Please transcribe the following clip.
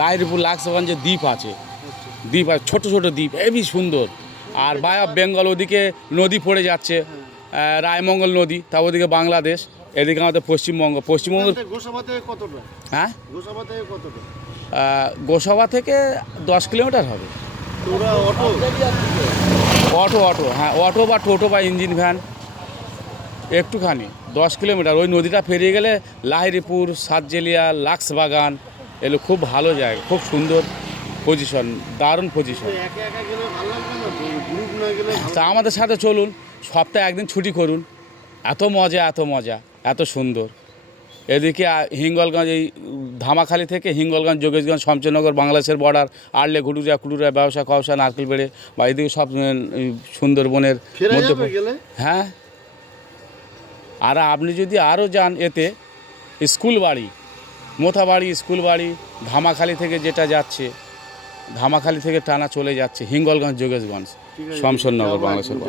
লাহিড়িপুর লাক্সগঞ্জে দ্বীপ আছে, দ্বীপ আছে, ছোটো ছোটো দ্বীপ, হেবি সুন্দর। আর বাই অফ বেঙ্গল ওদিকে নদী পড়ে যাচ্ছে, রায়মঙ্গল নদী, তা ওদিকে বাংলাদেশ, এদিকে আমাদের পশ্চিমবঙ্গ। গোসাবা থেকে কতটা? হ্যাঁ, গোসাবা থেকে কতটা? গোসাবা থেকে 10 কিলোমিটার হবে। তোরা অটো? অটো, হ্যাঁ, অটো বা টোটো বা ইঞ্জিন ভ্যান, একটুখানি 10 কিলোমিটার। ওই নদীটা পেরিয়ে গেলে লাহিড়িপুর, সাতজেলিয়া, লাক্সবাগান, এগুলো খুব ভালো জায়গা, খুব সুন্দর পজিশন, দারুণ পজিশন। একা একা গেলে ভালো লাগবে না, গ্রুপ না গেলে ভালো তা আমাদের সাথে চলুন, সপ্তাহে একদিন ছুটি করুন, এত মজা, এত মজা, এত সুন্দর। এদিকে হিঙ্গলগঞ্জ, এই ধামাখালি থেকে হিঙ্গলগঞ্জ, যোগেশগঞ্জ, শমশেরনগর, বাংলাদেশের বর্ডার, আড়লে কুটুরিয়া, ব্যবসা, কওসা, নারকেল বেড়ে, বা এদিকে সব সুন্দরবনের ফেরা মধ্যে। যাবে গেলে? হ্যাঁ, আর আপনি যদি আরও যান এতে, স্কুল বাড়ি, মোথাবাড়ি স্কুল বাড়ি, ধামাখালি থেকে যেটা যাচ্ছে, ধামাখালি থেকে টানা চলে যাচ্ছে হিঙ্গলগঞ্জ, যোগেশগঞ্জ, শমশেরনগর, বাংলাদেশের বর্ডার।